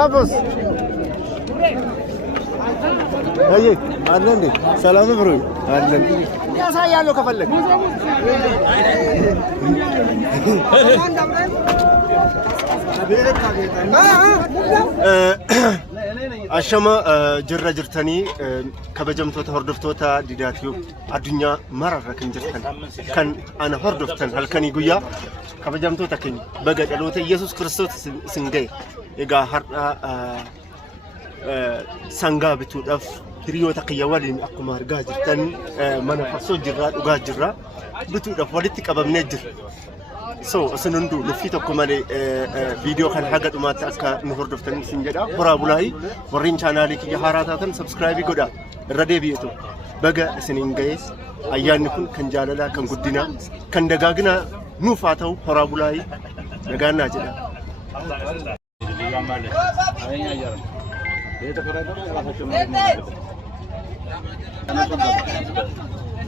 አቦስ አይ አለን ሰላም ብሩ አለን ያሳያለው ከፈለክ አሸማ ጅራ ጅርተኒ ከበጀምቶታ ሆርዶፍቶታ ዲዳቲዩ አዱኛ ማራራከን ጅርተን ከን አና ሆርዶፍተን halkani ጉያ ከበጀምቶታ ከኒ በገደሎተ ኢየሱስ ክርስቶስ ስንገይ ኤጋ ሀርዳ ሰንጋ ብቱዳፍ ህሪዮታ ከያዋሊን አኩማ አርጋ ጅርተን ማናፈሶ ጅራ ዱጋ ጅራ ብቱዳፍ ወልቲ ቀበምነ ጅር so asanundu lufi tokko male video kan haga dumata akka nu hordoftan sin jedha hora bulai warrin channel ki haratatan subscribe goda rade biyeto baga sinin guys ayyanni kun kan jalala kan guddina kan dagagina nu fatau hora bulai dagana jedha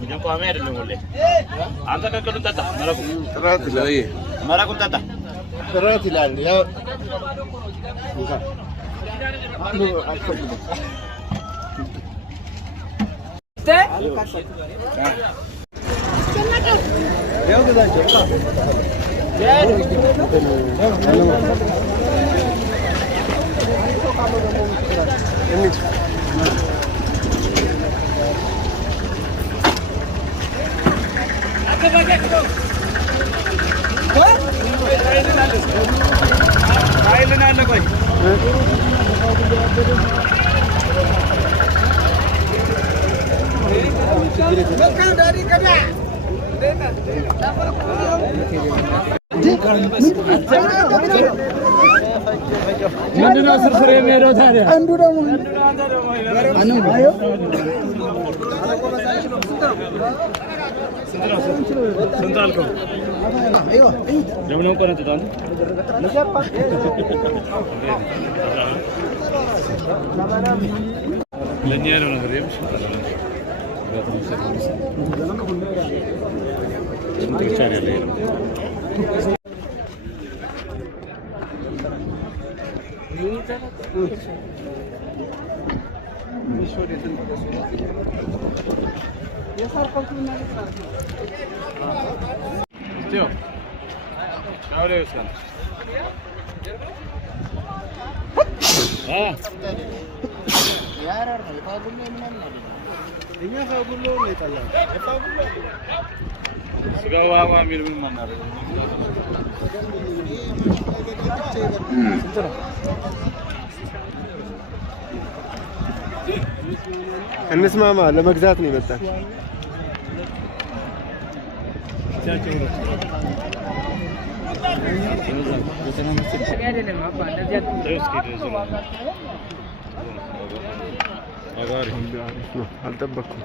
Jangan kau ambil dulu boleh. Anda kan kalau tata, meraku lagi. Meraku tata. Terus hilang dia. Bukan. Lu aku. Teh? Dia sudah cakap. Ini. Mana serseri merah tadi? Andu dah mu. Anu ayo. Sental ko. Ayo. Jamu ko na to tan. Siapa? Lenyero na rin. Tío, ahora es kan. Yaar, fagulle mana? Ini fagulle ni tala. Fagulle. Segawa amir mana? እንስማማ ለመግዛት ነው የመጣው አልጠበኩም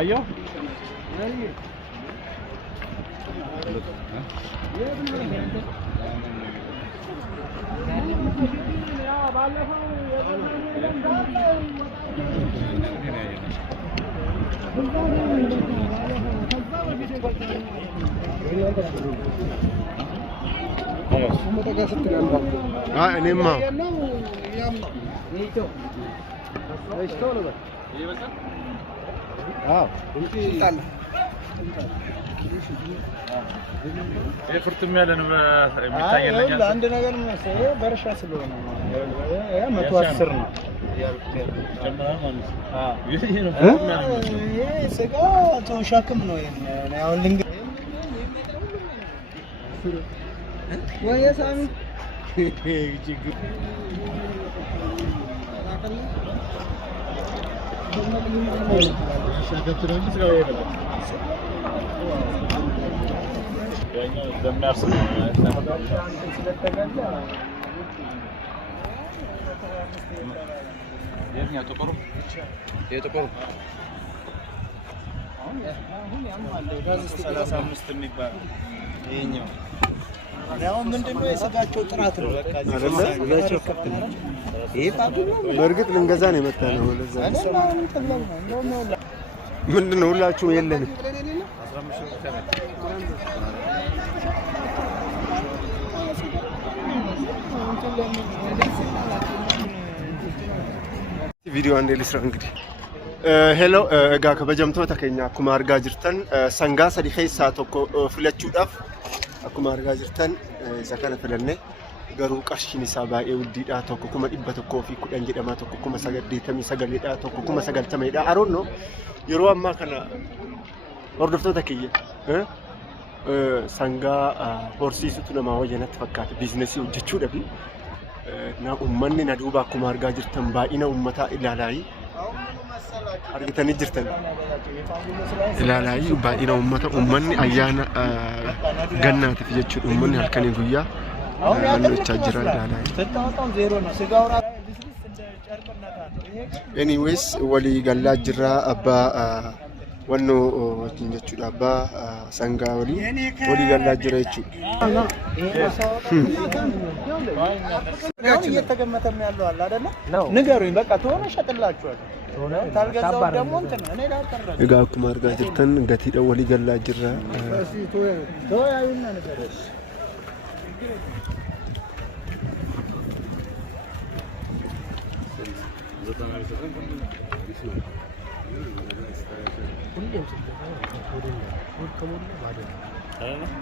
አዮ እኔማ የፍርቱም ያለ ነው የሚታየኝ አንድ ነገር ነው በርሻ ስለሆነ ነው 110 ነው ጀምራ ማለት ይሄ ነው ይሄ ስጋ ተሻክም ነው ያው ልንግ ወይ ሳሚ ችግር ያው ምንድነው የሰጋቸው ጥራት ነው በርግጥ ልንገዛ ነው የመጣነው ለዛ ምንድነው ሁላችሁ የለንም فيديو عندي لسه انجدي هلو اغا كبجمتوتا كينيا اكما ارغا جرتن سانغا سدي خيسا توكو فلچوداف اكما ارغا جرتن زكانا فلنه غرو قرشين ساباي وديدا توكو كما ديبا توكو في كودان جدما توكو كما سغدي تمي سغليدا توكو كما سغل تميدا ارونو يرو ما كان وردفتوتا كيي سانغا هورسيسوتو نما وجنت فكات بيزنسي وجچودا بي نا امني ندوبا اكما ارغا جرتن باينا امتا الهلاي argitani jirtan ilaalaayi baay'ina ummanni ayyaana gannaatiif jechuudha ummanni halkanii guyyaa naannochaa jira ilaalaayi anyways walii gallaa jira abbaa wanno wajjin jechuudha abbaa sangaa walii gallaa jira jechuudha እየተገመተም ያለው አለ አይደለ ንገሩኝ በቃ ተሆነ ሸጥላችኋል ታልገዛው ደግሞ እንትን እኔ ላቀርብ እጋ አኩማ አርጋ ጅርተን ገቲዳ ወሊ ገላ ጅራ ተወያዩና ንገሩኝ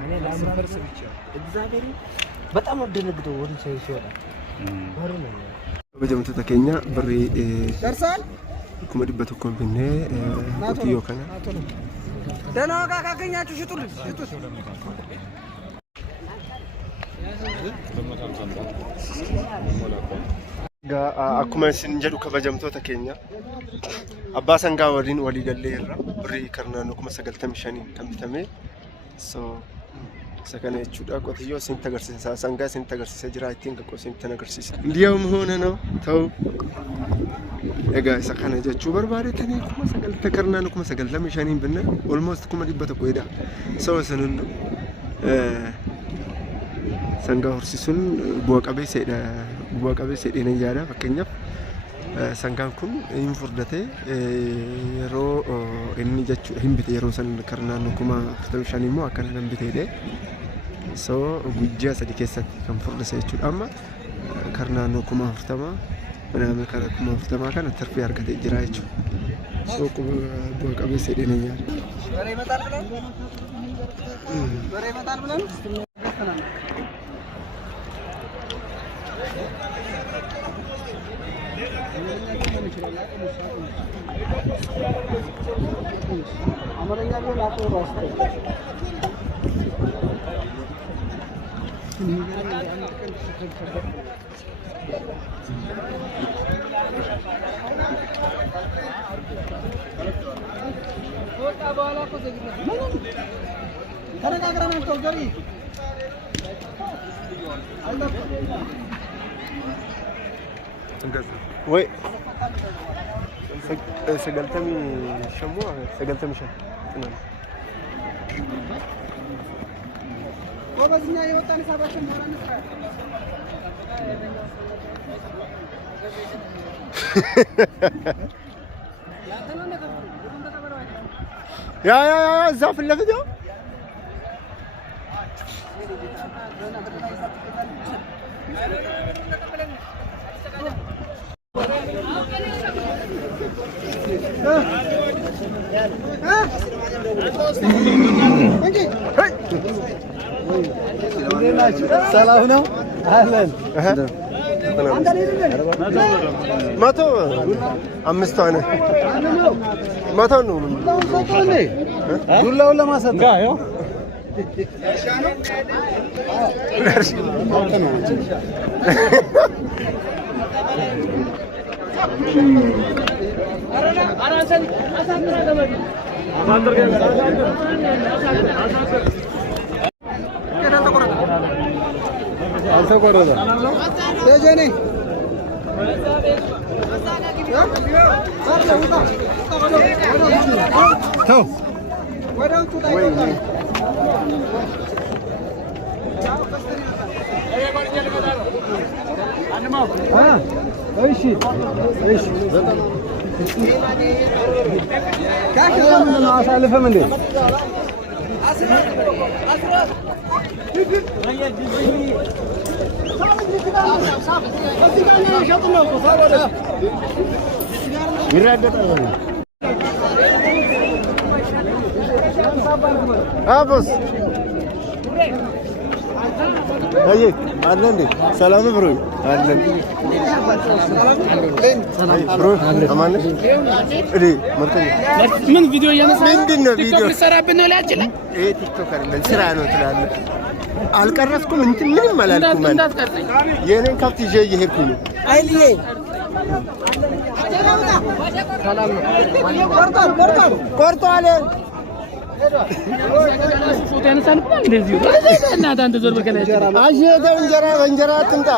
እኔ ላምራርስ ብቻ እግዚአብሔር በጣም ወደነግደው ወደ ሰው ይወጣ ወረነ በጀምተ ተከኛ ብሪ ደርሳል ኩመ ድበተ ኮምፒኔ ኦቲዮ ከና ደና ዋጋ ካገኛችሁ ሽጡልኝ ሽጡት ጋ አኩማ ሲንጀዱ ከበጀምቶ ተከኛ አባ ሰንጋ ወዲን ወሊ ገሌራ ብሪ ከርናኑ ኩመ ሰገልተም ሸኒ ከምተሜ ሶ ሰከነ ቹዳ ቆትዮ ሲንተ ገርሲሳ ሰንጋ ሲንተ ገርሲሳ ጅራቲን ቆ ሲንተ ነገርሲሳ እንዲያውም ሆነ ነው ተው እጋ ሰከነ ጀቹ በርባሬ ተኔ ኩመ ሰገል ተከርናኑ ኩመ ሰገል ለምሻኒን ብነ ኦልሞስት ኩመ ዲበተ ቆይዳ ሰው ሰነን ሰንጋ ሆርሲሱን ቦቀቤ ሴደ ነያዳ ፈከኛፍ ሰንጋን ኩን ኢንፉርደቴ የሮ እኒ ጀቹ ሂምቢቴ የሮ ሰን ከርናኑ ኩማ ፍተውሻኒሞ አከና ነምቢቴ ደ ሶ ጉጃ ሰዲከሰት ከምፉርደ ሰይቹ አማ ከርናኑ ኩማ ፍርተማ ምናምን ከረኩማ ፍርተማ ካን ተርፊ አርገቴ ጅራይቹ ሶ ቦቀቤ ሴደ ነያዳ በሬ መጣል ብለን አማርኛ ነው ላቆ ራስተ ወጣ በኋላ እኮ ዘግይተን ተነጋግረን አንተው ገሪ ወይ ሰገልተሚ ሸሞ ሰገልተሚ ሸ ወበዝኛ የወጣን ሐሳባችን ማራን ያ ዛፍ ለፍቶ ሰላም ነው አለን መቶ አምስት አነ መቶ ነው ዱላውን ለማሰጥ ጋር Abos. Aye, Arlen. Salam bro. Arlen. Bro, aman. Edi, markani. من فيديو يانا من دينو فيديو. سراب بنو لا اجل ايه تيك توك ارلن سرانو تلال. አልቀረስኩም እንትን ምንም አላልኩም ማለት የኔን ከብት ይዤ እየሄድኩኝ ነው አይልዬ ሰላም ነው ቆርጧል ፎቶ ያነሳን እንደዚህ እና አንተ ዞር በከለ አየደው እንጀራ በእንጀራ አትምጣ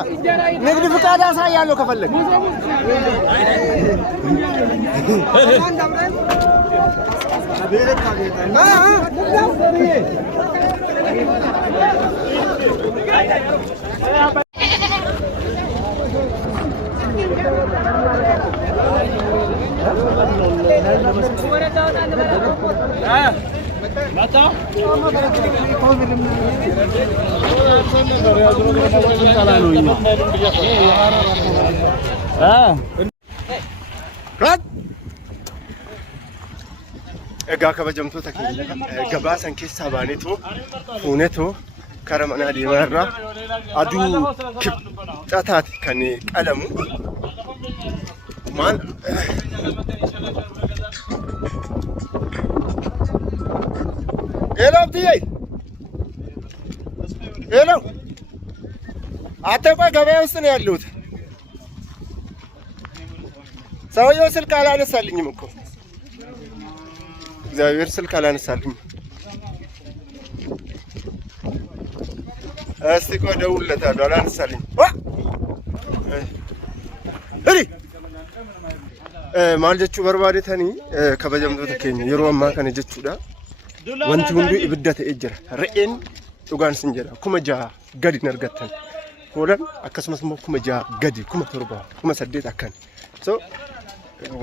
ንግድ ፍቃድ አሳያለሁ ከፈለክ egaa kabajamtoota keenya gabaasan keessaa baaneetoo fuuneetoo kara manaa deemaa irraa aduu kibxataati kan qalamu maal elabtiyay elo አተቆይ ገበያ ውስጥ ነው ያለሁት ሰውየው ስልክ አላነሳልኝም እኮ እግዚአብሔር ስልክ አላነሳልኝም እስቲ ቆይ ደውልለታለሁ አላነሳልኝ እሪ maal jechuu barbaadetanii kabajamtoota keenya yeroo ammaa kana jechuudha wanti hundi ibidda ta'ee jira re'een dhugaan sin jedha 6,000 gadi hin argattan hoolan akkasumas immoo 6,000 gadi 7,000 8,000 akkan so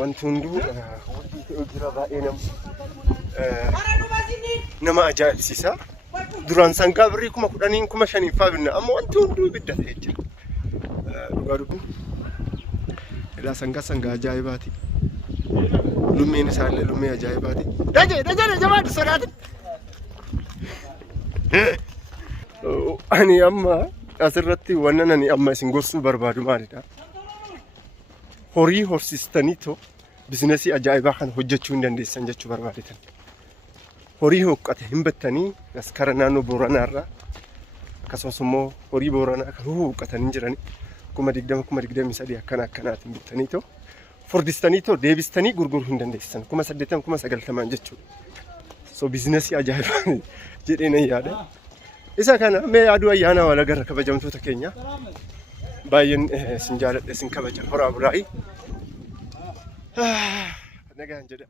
wanti hundi jira baay'ee nama ajaa'ibsiisa duraan sangaa birrii 10,000 5,000 faa binna amma wanti hundi ibidda ta'ee jira dhugaa dubbiin ila sangaa ajaa'ibaati lummeen isaallee lummee ajaa'ibaati dajee jabaadhu sodaati ani amma asirratti wannan ani amma isin gorsuu barbaadu maalidha horii horsiistanii too bizinesii ajaa'ibaa kana hojjechuu hin dandeessan jechuu barbaadetan horii hoqqate hin battanii as kara naannoo Booranaarraa akkasumas immoo horii Booranaa kan hoqqatanii jiranii 20,000 akkanaatiin bittanii too furdistanii too deebistanii gurguruu hin dandeessan 8,000 jechuudha so bizinesii ajaa'ibaa jedheen yaada isa kana mee aduu ayyaana wala garra kabajamtoota keenya baay'een sin jaaladhe sin kabaja horaa bulaa'i nagaan jedha